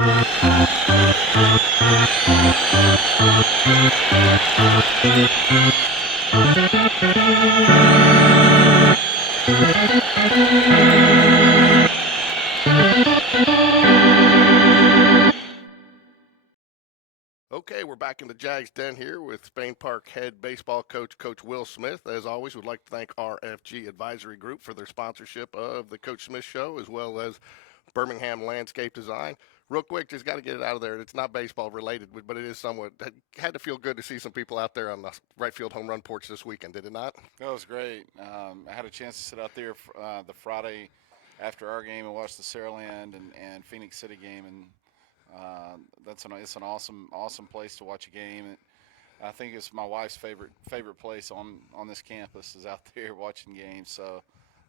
Okay, we're back in the Jags den here with Spain Park head baseball coach, Coach Will Smith. As always, we'd like to thank RFG Advisory Group for their sponsorship of the Coach Smith Show, as well as Birmingham Landscape Design. Real quick, just got to get it out of there. It's not baseball related, but it is somewhat. Had to feel good to see some people out there on the right field home run porch this weekend, did it not? That was great. I had a chance to sit out there the Friday after our game and watch the Saraland and Phoenix City game, and it's an awesome place to watch a game. And I think it's my wife's favorite place on this campus is out there watching games. So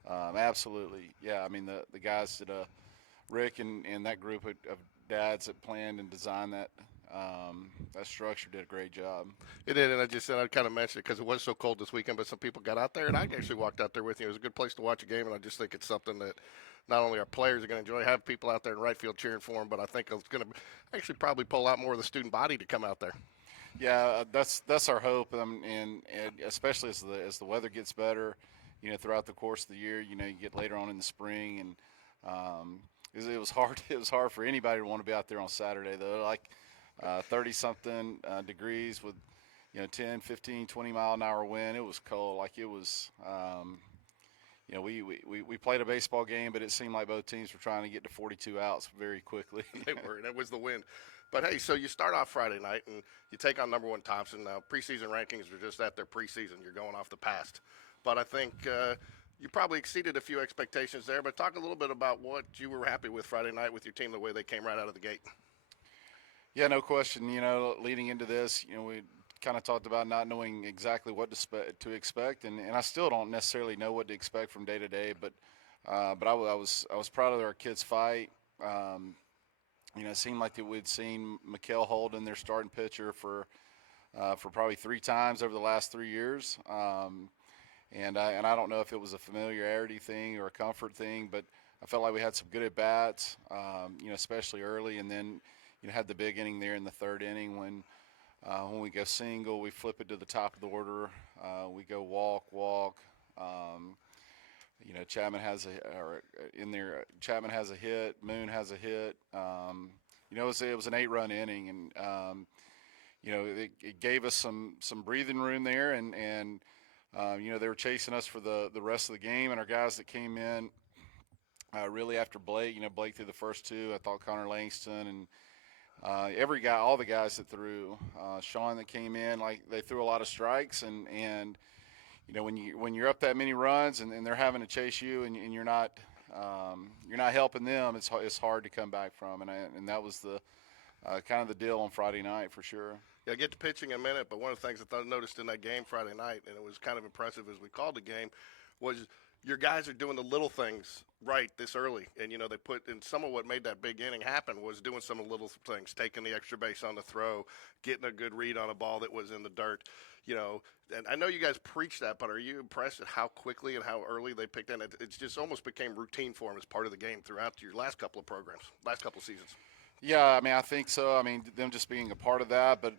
absolutely, yeah. I mean the guys that Rick and that group of dads that planned and designed that structure did a great job. It did, and I just said I'd kind of mention it because it was so cold this weekend, but some people got out there, and I actually walked out there with you. It was a good place to watch a game, and I just think it's something that not only our players are going to enjoy, have people out there in right field cheering for them, but I think it's going to actually probably pull out more of the student body to come out there. Yeah, that's our hope, and especially as the weather gets better, throughout the course of the year, you get later on in the spring, and it was hard. It was hard for anybody to want to be out there on Saturday, though. Like 30 something degrees with 10, 15, 20 mile an hour wind. It was cold. Like it was. We played a baseball game, but it seemed like both teams were trying to get to 42 outs very quickly. They were. That was the win. But hey, so you start off Friday night and you take on number one Thompson. Now preseason rankings are just at their preseason. You're going off the past, but I think you probably exceeded a few expectations there. But talk a little bit about what you were happy with Friday night with your team, the way they came right out of the gate. Yeah, no question. Leading into this, we kind of talked about not knowing exactly what to expect, and I still don't necessarily know what to expect from day to day. But I was proud of our kids' fight. It seemed like that we'd seen Mikael Holden, their starting pitcher, for probably 3 times over the last 3 years. And I don't know if it was a familiarity thing or a comfort thing, but I felt like we had some good at bats, especially early, and then had the big inning there in the third inning when we go single, we flip it to the top of the order, we go walk. Chapman has Chapman has a hit, Moon has a hit. It was an 8-run inning, and it gave us some breathing room there, and they were chasing us for the rest of the game, and our guys that came in really after Blake, Blake threw the first 2. I thought Connor Langston and all the guys that threw, Sean that came in, like they threw a lot of strikes, and when you're up that many runs and they're having to chase you and you're not helping them, it's hard to come back from, and that was the kind of the deal on Friday night for sure. Yeah, I'll get to pitching in a minute, but one of the things that I noticed in that game Friday night, and it was kind of impressive as we called the game, was your guys are doing the little things right this early. And, they put in some of what made that big inning happen was doing some of the little things, taking the extra base on the throw, getting a good read on a ball that was in the dirt. And I know you guys preach that, but are you impressed at how quickly and how early they picked in? It just almost became routine for them as part of the game throughout your last couple of programs, last couple of seasons. Yeah, I mean, I think so. I mean, them just being a part of that, but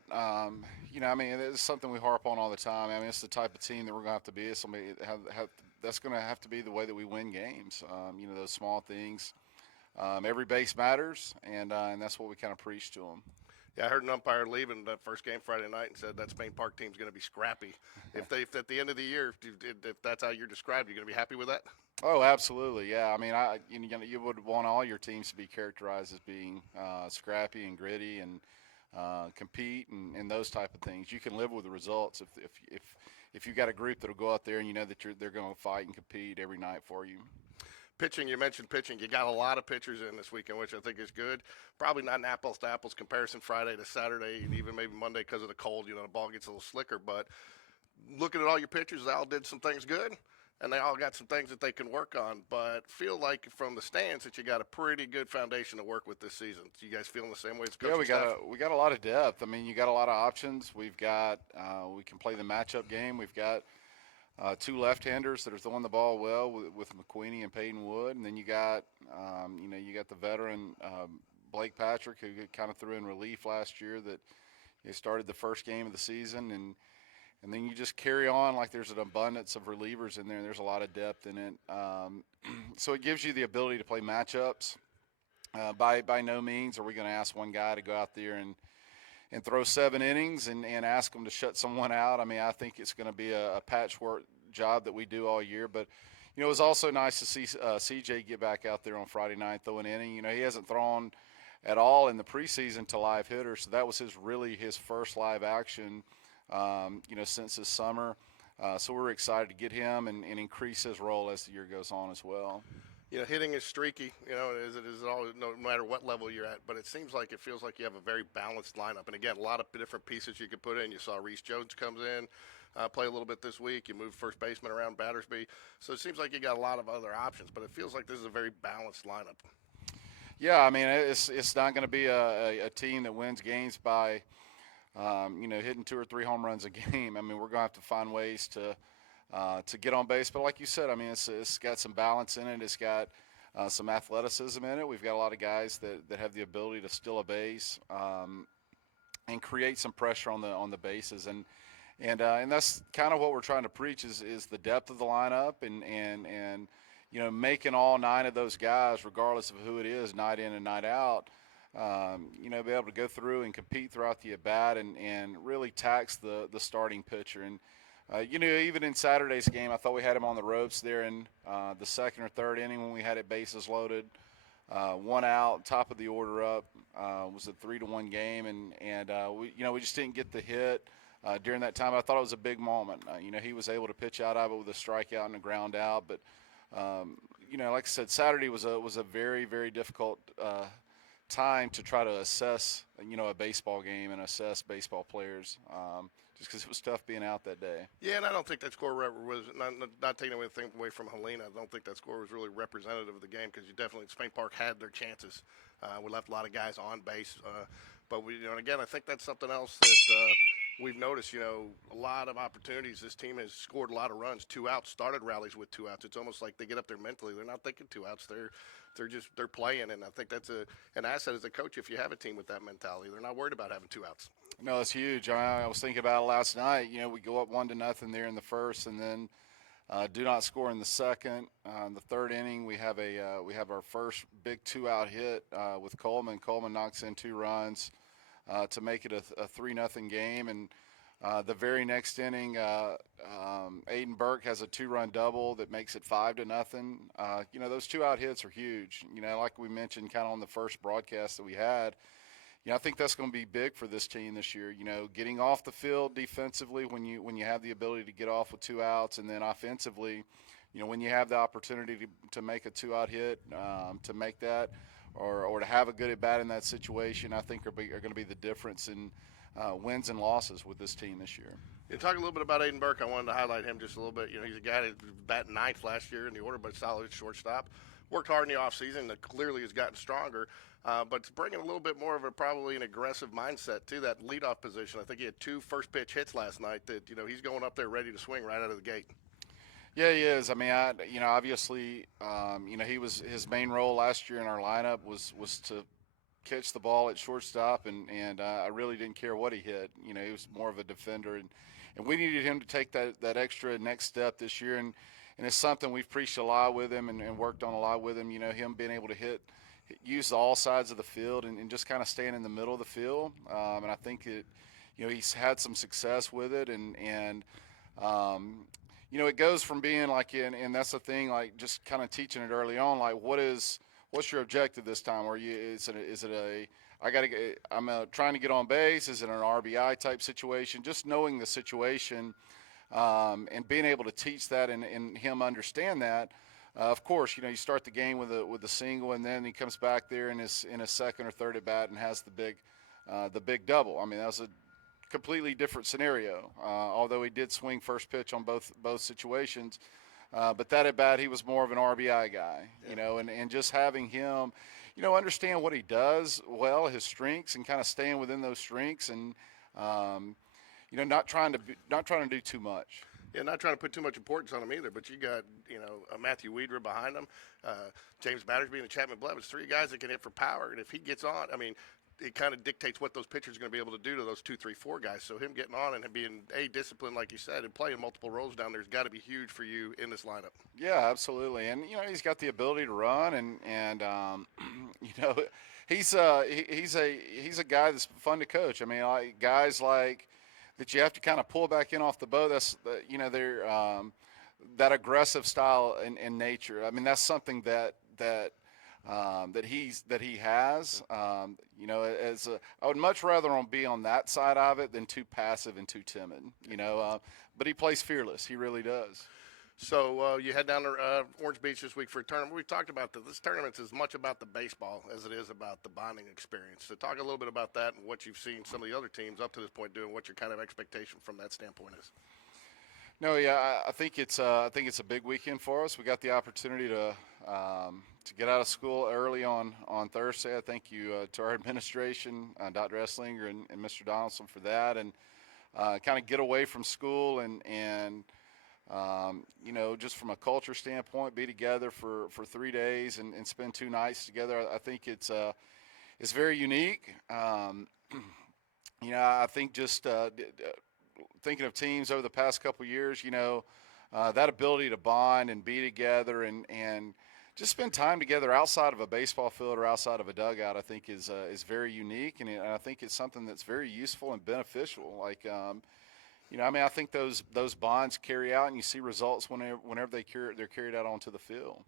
it's something we harp on all the time. I mean, it's the type of team that we're gonna have to be. It's somebody that's gonna have to be the way that we win games. Those small things. Every base matters, and that's what we kind of preach to them. Yeah, I heard an umpire leaving the first game Friday night and said that Spain Park team's going to be scrappy. If at the end of the year, if that's how you're described, you're going to be happy with that? Oh, absolutely. Yeah. I mean, you would want all your teams to be characterized as being scrappy and gritty and compete and those type of things. You can live with the results if you got a group that'll go out there and you know that they're going to fight and compete every night for you. Pitching, you mentioned pitching. You got a lot of pitchers in this weekend, which I think is good. Probably not an apples-to-apples comparison Friday to Saturday and even maybe Monday because of the cold. The ball gets a little slicker. But looking at all your pitchers, they all did some things good, and they all got some things that they can work on. But feel like from the stands that you got a pretty good foundation to work with this season. Do you guys feeling the same way as coaching staff? We got a lot of depth. I mean, you got a lot of options. We've got we can play the matchup game. We've got 2 left-handers that are throwing the ball well with McQueenie and Peyton Wood, and then you got you got the veteran Blake Patrick, who kind of threw in relief last year, that he started the first game of the season, and then you just carry on like there's an abundance of relievers in there. There's a lot of depth in it, so it gives you the ability to play matchups. By no means are we going to ask one guy to go out there and throw 7 innings and ask them to shut someone out. I mean, I think it's going to be a patchwork job that we do all year. But, it was also nice to see CJ get back out there on Friday night, throw an inning. He hasn't thrown at all in the preseason to live hitters, so that was his first live action, since this summer. So we're excited to get him and increase his role as the year goes on as well. Hitting is streaky, as it is all, no matter what level you're at. But it feels like you have a very balanced lineup. And again, a lot of different pieces you could put in. You saw Reese Jones comes in, play a little bit this week. You move first baseman around Battersby. So it seems like you got a lot of other options. But it feels like this is a very balanced lineup. Yeah, I mean, it's not going to be a team that wins games by, hitting 2 or 3 home runs a game. I mean, we're going to have to find ways to get on base. But like you said, I mean, it's got some balance in it. It's got some athleticism in it. We've got a lot of guys that have the ability to steal a base and create some pressure on the bases. And that's kind of what we're trying to preach is the depth of the lineup and making all 9 of those guys, regardless of who it is, night in and night out, be able to go through and compete throughout the at-bat and really tax the starting pitcher. And even in Saturday's game, I thought we had him on the ropes there in the second or third inning when we had it bases loaded, 1 out, top of the order up. Was a 3-1 game, and we just didn't get the hit during that time. I thought it was a big moment. He was able to pitch out of it with a strikeout and a ground out, but like I said, Saturday was a very, very difficult time to try to assess a baseball game and assess baseball players. Just because it was tough being out that day. Yeah, and I don't think that score was not taking anything away from Helena. I don't think that score was really representative of the game because Spain Park had their chances. We left a lot of guys on base, but and again, I think that's something else that we've noticed. A lot of opportunities. This team has scored a lot of runs. 2 outs, started rallies with 2 outs. It's almost like they get up there mentally. They're not thinking 2 outs. They're playing, and I think that's an asset as a coach if you have a team with that mentality. They're not worried about having 2 outs. No, it's huge. I was thinking about it last night. We go up 1-0 there in the first, and then do not score in the second. In the third inning, we have our first big 2-out hit with Coleman. Coleman knocks in 2 runs to make it a 3-0 game, and the very next inning, Aiden Burke has a 2-run double that makes it 5-0. Those 2-out hits are huge. Like we mentioned kind of on the first broadcast that we had, I think that's going to be big for this team this year. Getting off the field defensively when you have the ability to get off with 2 outs, and then offensively, when you have the opportunity to make a 2-out hit, to make that or to have a good at bat in that situation, I think are going to be the difference in wins and losses with this team this year. You talk a little bit about Aiden Burke. I wanted to highlight him just a little bit. He's a guy that batted 9th last year in the order, but solid shortstop. Worked hard in the offseason and clearly has gotten stronger. But it's bringing a little bit more of probably an aggressive mindset to that leadoff position. I think he had 2 first pitch hits last night that, he's going up there ready to swing right out of the gate. Yeah, he is. I mean, obviously, his main role last year in our lineup was to catch the ball at shortstop, and I really didn't care what he hit. He was more of a defender, and we needed him to take that extra next step this year, and it's something we've preached a lot with him and worked on a lot with him. Him being able to use all sides of the field and just kind of staying in the middle of the field, and I think that he's had some success with it, and it goes from being like, and that's the thing, like just kind of teaching it early on, like what's your objective this time? I'm trying to get on base? Is it an RBI type situation? Just knowing the situation and being able to teach that and him understand that. Of course, you start the game with a single, and then he comes back there in his second or third at bat and has the big double. I mean, that was a completely different scenario. Although he did swing first pitch on both situations. But that at bat, he was more of an RBI guy, and just having him, understand what he does well, his strengths, and kind of staying within those strengths, and not trying to do too much. Yeah, not trying to put too much importance on them either, but you got, a Matthew Weedra behind them, James Battersby and Chapman Blood. It's three guys that can hit for power, and if he gets on, I mean, it kind of dictates what those pitchers are going to be able to do to those 2, 3, 4 guys. So him getting on and being disciplined, like you said, and playing multiple roles down there's got to be huge for you in this lineup. Yeah, absolutely. And he's got the ability to run, and you know, he's a guy that's fun to coach. I mean, like guys like that you have to kind of pull back in off the boat. They're that aggressive style in nature. I mean, that's something that he has. I would much rather be on that side of it than too passive and too timid. But he plays fearless. He really does. So you head down to Orange Beach this week for a tournament. We've talked about this tournament's as much about the baseball as it is about the bonding experience. So talk a little bit about that and what you've seen some of the other teams up to this point doing. What your kind of expectation from that standpoint is. No, yeah, I think it's a big weekend for us. We got the opportunity to get out of school early on Thursday. I thank you to our administration, Dr. Esslinger and Mr. Donaldson for that, and kind of get away from school and just from a culture standpoint, be together for 3 days and spend 2 nights together. I think it's very unique. I think just thinking of teams over the past couple years, that ability to bond and be together and just spend time together outside of a baseball field or outside of a dugout, I think is very unique, and I think it's something that's very useful and beneficial. Like, I think those bonds carry out, and you see results whenever they're carried out onto the field.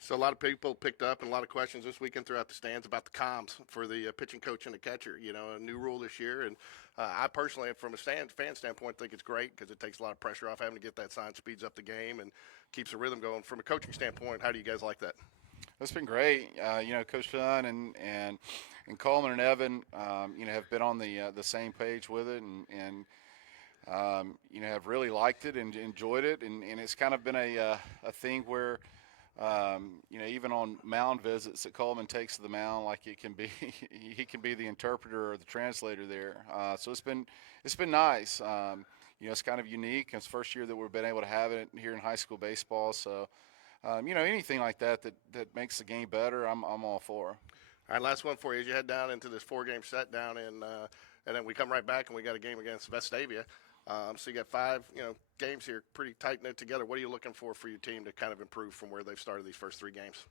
So a lot of people picked up and a lot of questions this weekend throughout the stands about the comms for the pitching coach and the catcher. A new rule this year, and I personally, from a fan standpoint, think it's great because it takes a lot of pressure off having to get that sign, speeds up the game, and keeps the rhythm going. From a coaching standpoint, how do you guys like that? It's been great. Coach Dunn and Coleman and Evan, have been on the same page with it, and have really liked it and enjoyed it, and it's kind of been a thing where. Even on mound visits that Coleman takes to the mound, like he can be the interpreter or the translator there. So it's been nice. It's kind of unique. It's the first year that we've been able to have it here in high school baseball. So, anything like that makes the game better, I'm all for. All right, last one for you. As you head down into this 4-game set down and then we come right back and we got a game against Vestavia. So you got 5, games here, pretty tight knit together. What are you looking for your team to kind of improve from where they've started these first 3 games?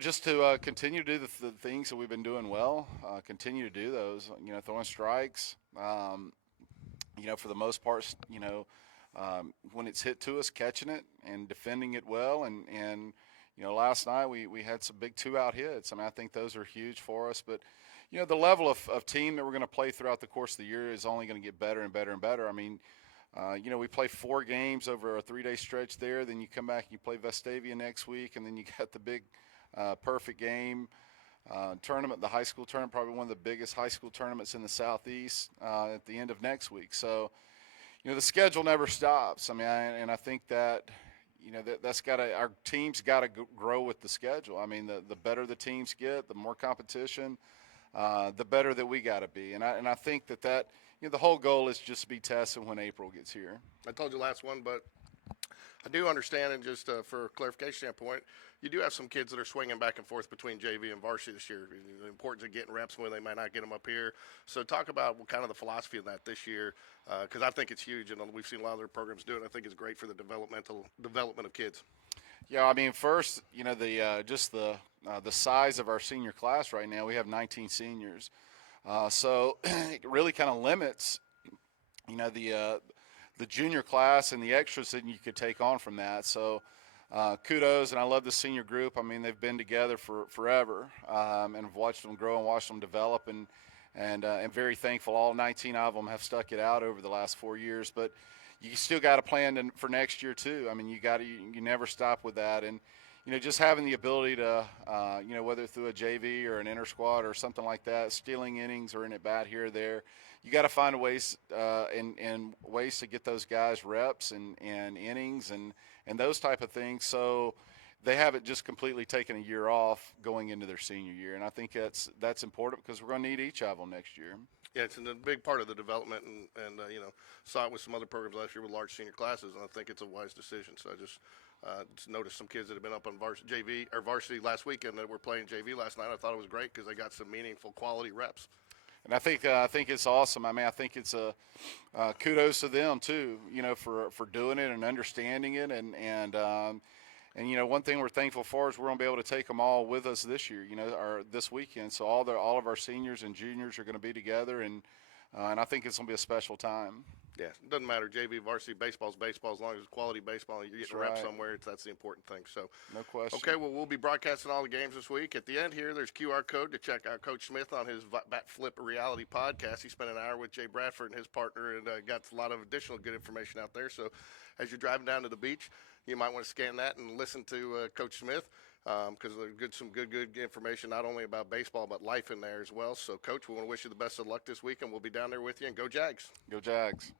Just to continue to do the things that we've been doing well, continue to do those. Throwing strikes. For the most part, when it's hit to us, catching it and defending it well. And last night we had some big 2-out hits. I think those are huge for us, but. The level of team that we're going to play throughout the course of the year is only going to get better and better and better. We play 4 games over a 3-day stretch there. Then you come back and you play Vestavia next week, and then you got the big perfect game tournament, the high school tournament, probably one of the biggest high school tournaments in the Southeast at the end of next week. So, the schedule never stops. And I think that our team's got to grow with the schedule. The better the teams get, the more competition. The better that we got to be, and I think that the whole goal is just to be tested when April gets here. I told you last one, but I do understand, and just for a clarification standpoint, you do have some kids that are swinging back and forth between JV and varsity this year. The importance of getting reps when they might not get them up here. So talk about what kind of the philosophy of that this year, because I think it's huge, and we've seen a lot of their programs do it. I think it's great for the development of kids. Yeah, first, the size of our senior class right now, we have 19 seniors. So it really kind of limits, the junior class and the extras that you could take on from that. So kudos, and I love the senior group. They've been together for forever, and I've watched them grow and watched them develop, and I'm very thankful all 19 of them have stuck it out over the last 4 years. But you still got to plan for next year too. You never stop with that, and just having the ability to, whether through a JV or an inter squad or something like that, stealing innings or in at bat here or there, you got to find ways and ways to get those guys reps and innings and those type of things. So they haven't just completely taken a year off going into their senior year, and I think that's important because we're going to need each of them next year. Yeah, it's a big part of the development, and saw it with some other programs last year with large senior classes, and I think it's a wise decision. So I just noticed some kids that have been up on varsity last weekend that were playing JV last night. I thought it was great because they got some meaningful quality reps. And I think it's awesome. I mean, I think it's a kudos to them too, for doing it and understanding it, and one thing we're thankful for is we're going to be able to take them all with us this year, or this weekend. So all of our seniors and juniors are going to be together, and I think it's going to be a special time. Yeah, it doesn't matter. JV, varsity, baseball's baseball. As long as it's quality baseball and you're getting reps somewhere, that's the important thing. So, no question. Okay, well, we'll be broadcasting all the games this week. At the end here, there's QR code to check out Coach Smith on his Bat Flip Reality podcast. He spent an hour with Jay Bradford and his partner and got a lot of additional good information out there. So as you're driving down to the beach, you might want to scan that and listen to Coach Smith because there's some good information not only about baseball but life in there as well. So, Coach, we want to wish you the best of luck this week, and we'll be down there with you. And go Jags. Go Jags.